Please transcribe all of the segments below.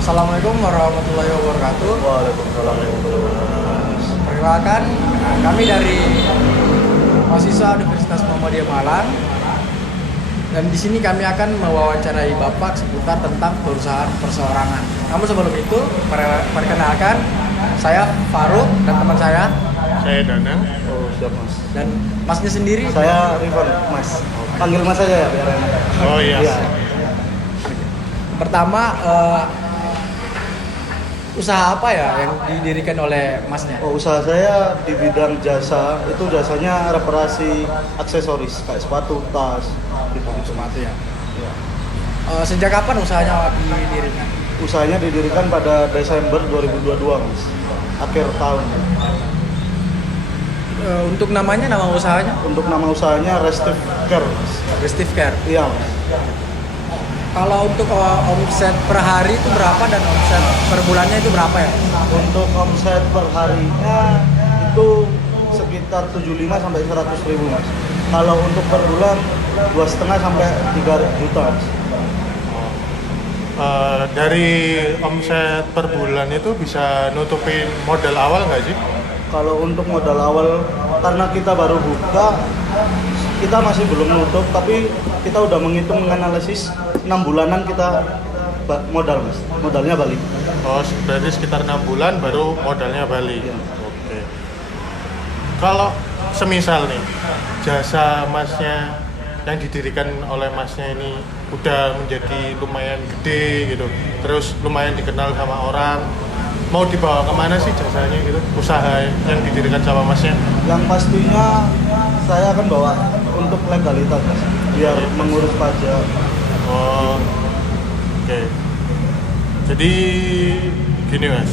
Assalamualaikum warahmatullahi wabarakatuh. Waalaikumsalam warahmatullahi wabarakatuh. Perkenalkan, kami dari mahasiswa Universitas Muhammadiyah Malang. Dan di sini kami akan mewawancarai Bapak seputar tentang perusahaan perseorangan. Namun sebelum itu, perkenalkan, saya Faruk dan teman saya. Saya Dana. Oh, siap Mas. Dan Masnya sendiri. Saya Rifan, Mas. Panggil Mas saja ya biar enak. Oh iya. Iya. Pertama, usaha apa ya yang didirikan oleh Masnya? Oh, usaha saya di bidang jasa, itu jasanya reparasi aksesoris kayak sepatu, tas, gitu. Sepatu ya. Iya. Sejak kapan usahanya didirikan? Usahanya didirikan pada Desember 2022, Mas. Akhir tahun. Untuk namanya, nama usahanya? Untuk nama usahanya Restive Care, Mas. Restive Care. Iya, Mas. Kalau untuk omset per hari itu berapa dan omset per bulannya itu berapa ya? Untuk omset per harinya itu sekitar 75 sampai 100 ribu, Mas. Kalau untuk per bulan 2,5 sampai 3 juta, Mas. Dari omset per bulan itu bisa nutupin modal awal nggak sih? Kalau untuk modal awal, karena kita baru buka, kita masih belum nutup, tapi kita udah menghitung menganalisis 6 bulanan kita modal, Mas. Modalnya balik. Oh, berarti sekitar 6 bulan baru modalnya balik. Iya. Oke. Kalau semisal nih jasa Masnya yang didirikan oleh Masnya ini udah menjadi lumayan gede gitu, terus lumayan dikenal sama orang, mau dibawa kemana sih jasanya gitu, usaha yang didirikan sama Masnya? Yang pastinya saya akan bawa untuk legalitas, Mas. Biar mengurus pajak. Oh, oke. Jadi gini Mas,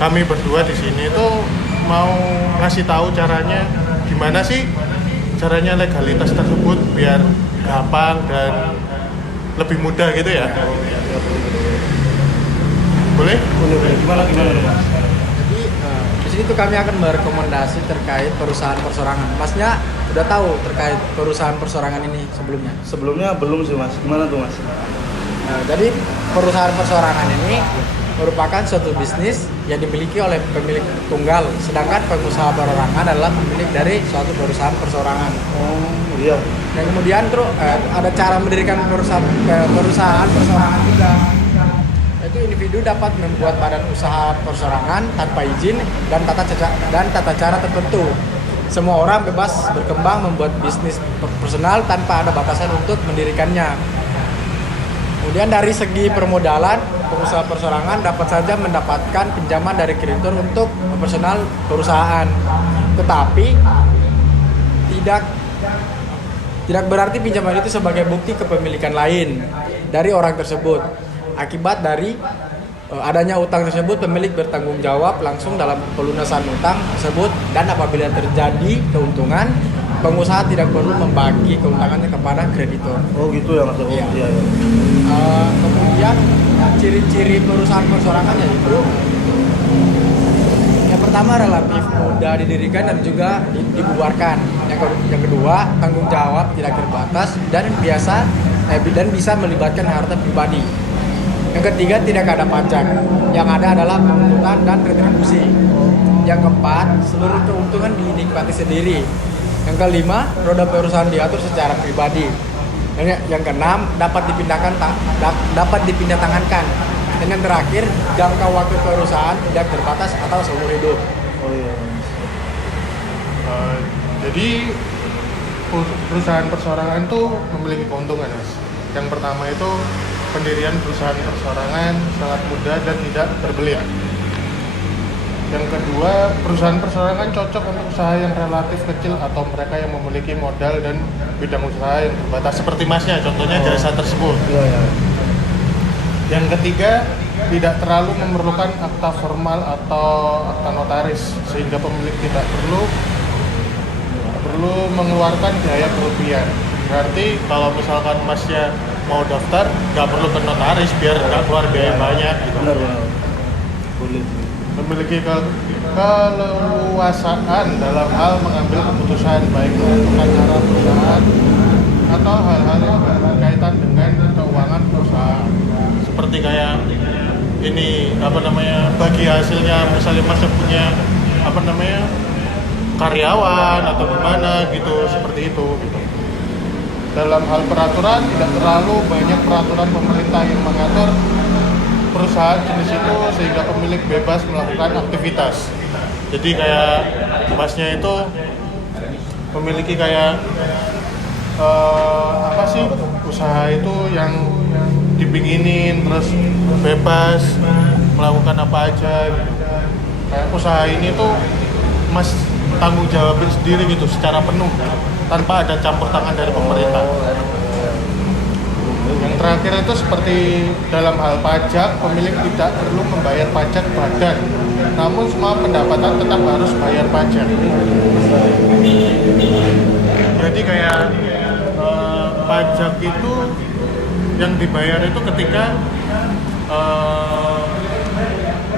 kami berdua di sini tuh mau ngasih tahu caranya gimana sih caranya legalitas tersebut biar gampang dan lebih mudah gitu ya. Boleh? Boleh. Gimana, Mas? Jadi di sini tuh kami akan merekomendasi terkait perusahaan perseorangan. Masnya udah tahu terkait perusahaan perseorangan ini sebelumnya? Sebelumnya belum sih, Mas. Gimana tuh, Mas? Jadi perusahaan perseorangan ini merupakan suatu bisnis yang dimiliki oleh pemilik tunggal, sedangkan pengusaha perorangan adalah pemilik dari suatu perusahaan perseorangan. Oh, iya. Dan kemudian terus ada cara mendirikan perusahaan perseorangan juga. Yaitu individu dapat membuat badan usaha perseorangan tanpa izin dan tata cara tertentu. Semua orang bebas berkembang membuat bisnis personal tanpa ada batasan untuk mendirikannya. Kemudian dari segi permodalan, pengusaha perseorangan dapat saja mendapatkan pinjaman dari kreditur untuk personal perusahaan. Tetapi tidak berarti pinjaman itu sebagai bukti kepemilikan lain dari orang tersebut. Akibat dari adanya utang tersebut, pemilik bertanggung jawab langsung dalam pelunasan utang tersebut, dan apabila terjadi keuntungan, pengusaha tidak perlu membagi keuntungannya kepada kreditur. Oh, gitu ya, Mas. Oh, Iya. iya. Kemudian ciri-ciri perusahaan perseorangan yaitu yang pertama relatif mudah didirikan dan juga dibubarkan. Yang kedua, tanggung jawab tidak terbatas dan bisa melibatkan harta pribadi. Yang ketiga, tidak ada pajak. Yang ada adalah penghutang dan retribusi. Yang keempat, seluruh keuntungan dinikmati sendiri. Yang kelima, roda perusahaan diatur secara pribadi. Yang keenam, dapat dipindah tangankan. Dan yang terakhir, jangka waktu perusahaan tidak terbatas atau seumur hidup. Oh, iya. Jadi perusahaan perseorangan itu memiliki keuntungan, Mas. Yang pertama itu pendirian perusahaan perseorangan sangat mudah dan tidak berbelit. Yang kedua, perusahaan perseorangan cocok untuk usaha yang relatif kecil atau mereka yang memiliki modal dan bidang usaha yang terbatas seperti Masnya, contohnya jasa tersebut. Iya, iya. Yang ketiga, tidak terlalu memerlukan akta formal atau akta notaris sehingga pemilik tidak perlu mengeluarkan biaya berlebihan. Berarti kalau misalkan Masnya mau daftar, nggak perlu ke notaris biar nggak keluar biaya banyak gitu. Benar. Boleh. Memiliki keleluasaan dalam hal mengambil keputusan baik menentukan arah perusahaan atau hal-hal yang berkaitan dengan keuangan perusahaan, seperti kayak ini apa namanya bagi hasilnya, misalnya Mas punya apa namanya karyawan atau gimana gitu, seperti itu gitu. Dalam hal peraturan tidak terlalu banyak peraturan pemerintah yang mengatur perusahaan jenis itu sehingga pemilik bebas melakukan aktivitas. Jadi kayak Masnya itu memiliki kayak apa sih, usaha itu yang dipinginin terus bebas melakukan apa aja gitu. Kayak usaha ini tuh Mas tanggung jawabin sendiri gitu secara penuh tanpa ada campur tangan dari pemerintah. Yang terakhir itu seperti dalam hal pajak, pemilik tidak perlu membayar pajak badan, namun semua pendapatan tetap harus bayar pajak. Jadi kayak pajak itu yang dibayar itu ketika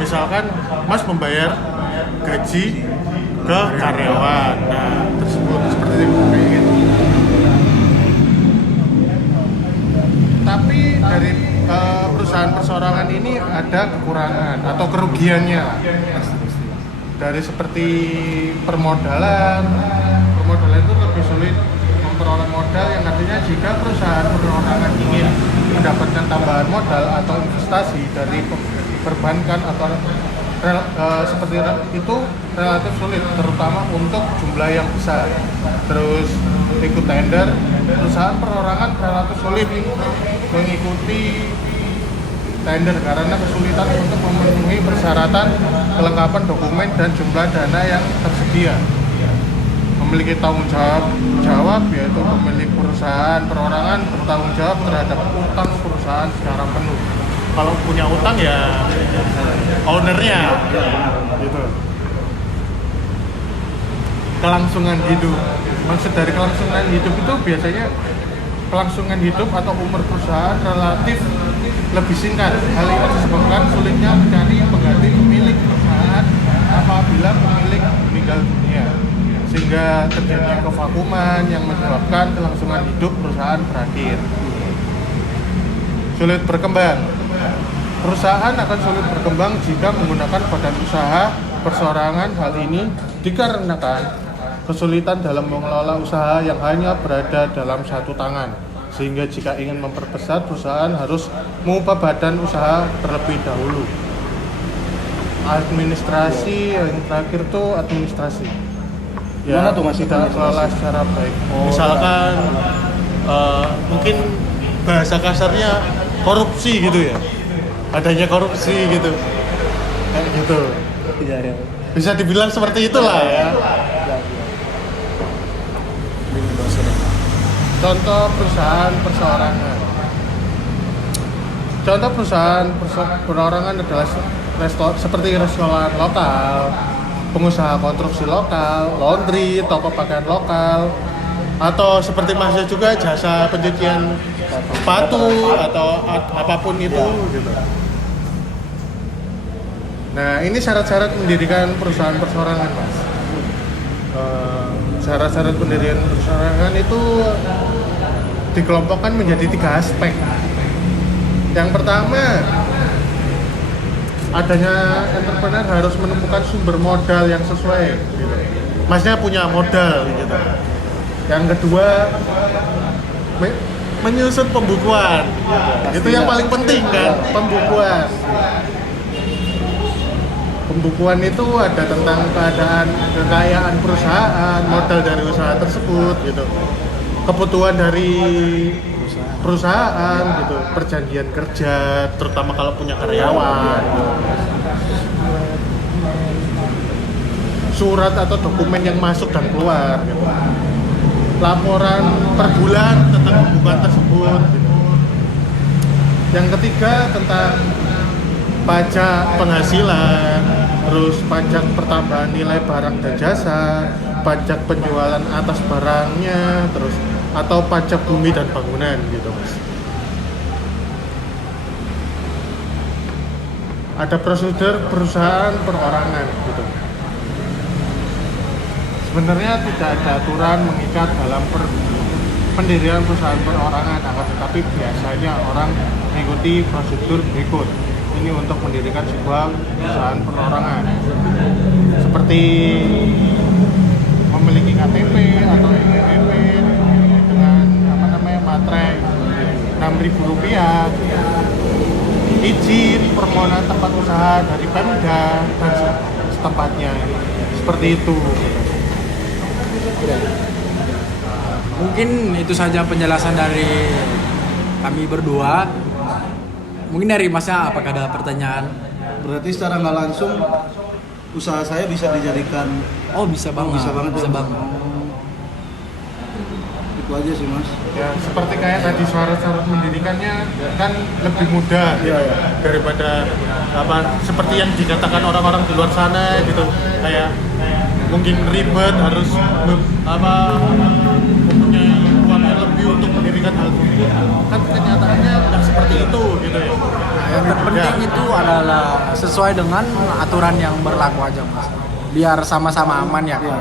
misalkan Mas membayar gaji ke karyawan, nah tersebut seperti itu kayak gitu. Tapi dari perusahaan perseorangan ini ada kekurangan atau kerugiannya lah. Dari seperti permodalan itu lebih sulit memperoleh modal, yang artinya jika perusahaan perorangan ingin mendapatkan tambahan modal atau investasi dari perbankan atau seperti itu relatif sulit, terutama untuk jumlah yang besar. Terus ikut tender, perusahaan perorangan relatif sulit mengikuti tender karena kesulitan untuk memenuhi persyaratan kelengkapan dokumen dan jumlah dana yang tersedia. Memiliki tanggung jawab yaitu pemilik perusahaan perorangan bertanggung jawab terhadap utang perusahaan secara penuh. Kalau punya utang ya ownernya gitu. Kelangsungan hidup, maksud dari kelangsungan hidup itu biasanya kelangsungan hidup atau umur perusahaan relatif lebih singkat. Hal ini disebabkan sulitnya mencari pengganti pemilik perusahaan apabila pemilik meninggal dunia, sehingga terjadinya kevakuman yang menyebabkan kelangsungan hidup perusahaan berakhir. Sulit berkembang. Perusahaan akan sulit berkembang jika menggunakan badan usaha perseorangan. Hal ini dikarenakan kesulitan dalam mengelola usaha yang hanya berada dalam satu tangan, sehingga jika ingin memperbesar perusahaan harus mengubah badan usaha terlebih dahulu. Administrasi yang terakhir tuh administrasi. Ya, Gimana tuh Mas? tidak kelola secara baik. Oh, Misalkan mungkin bahasa kasarnya korupsi gitu ya. Adanya korupsi gitu. Kayak gitu. Iya, iya. Bisa dibilang seperti itulah ya. Contoh perusahaan perseorangan. Contoh perusahaan perorangan adalah seperti restoran lokal, pengusaha konstruksi lokal, laundry, toko pakaian lokal, atau seperti Masnya juga jasa pencucian sepatu atau apapun itu gitu. Nah, ini syarat-syarat mendirikan perusahaan perseorangan, Mas. Syarat-syarat pendirian perseorangan itu dikelompokkan menjadi 3 aspek. Yang pertama, adanya entrepreneur harus menemukan sumber modal yang sesuai gitu. Masnya punya modal gitu. Yang kedua, menyusun pembukuan gitu. Itu yang paling penting kan, pembukuan. Pembukuan itu ada tentang keadaan kekayaan perusahaan, modal dari usaha tersebut gitu, kebutuhan dari perusahaan gitu, perjanjian kerja, terutama kalau punya karyawan gitu. Surat atau dokumen yang masuk dan keluar gitu. Laporan per bulan tentang pembukuan tersebut gitu. Yang ketiga tentang pajak penghasilan, terus pajak pertambahan nilai barang dan jasa, pajak penjualan atas barangnya, terus atau pajak bumi dan bangunan gitu, Mas. Ada prosedur perusahaan perorangan gitu. Sebenarnya tidak ada aturan mengikat dalam pendirian perusahaan perorangan, akan tetapi biasanya orang mengikuti prosedur berikut. ini untuk mendirikan sebuah perusahaan perorangan seperti memiliki KTP atau NPWP dengan materai Rp6.000, izin permohonan tempat usaha dari Pemda dan setempatnya, seperti itu. Mungkin itu saja penjelasan dari kami berdua. Mungkin dari Masnya apakah ada pertanyaan? Berarti secara nggak langsung usaha saya bisa dijadikan. Oh bisa banget. Bisa banget. Bisa ya, Mas? banget. Itu aja sih Mas. Ya seperti kayak tadi syarat-syarat mendirikannya kan lebih mudah Iya, iya. daripada seperti yang dikatakan orang-orang di luar sana gitu, kayak mungkin ribet harus mempunyai uang yang lebih untuk mendirikan hal tersebut, kan kenyataannya tidak seperti itu gitu ya. Nah, yang terpenting itu adalah sesuai dengan aturan yang berlaku aja Mas. Biar sama-sama aman ya. Iya.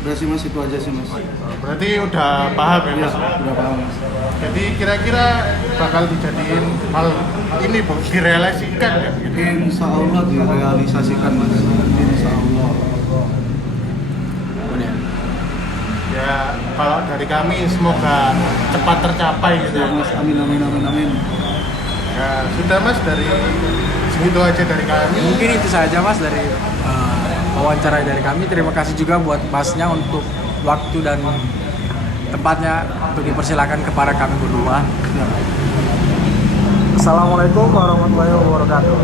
Udah sih Mas, itu aja sih Mas. Berarti udah paham ya Iya, Mas? udah paham Mas. Jadi kira-kira bakal dijadiin hal ini direalisasikan ya? Gitu. Insya Allah direalisasikan Mas. Insya Allah. Ya kalau dari kami semoga cepat tercapai gitu Ya ya. Mas, amin amin amin amin. Ya sudah Mas, dari segitu aja dari kami. Mungkin itu saja Mas dari wawancara dari kami. Terima kasih juga buat Masnya untuk waktu dan tempatnya untuk dipersilakan kepada kami berdua. Assalamualaikum warahmatullahi wabarakatuh.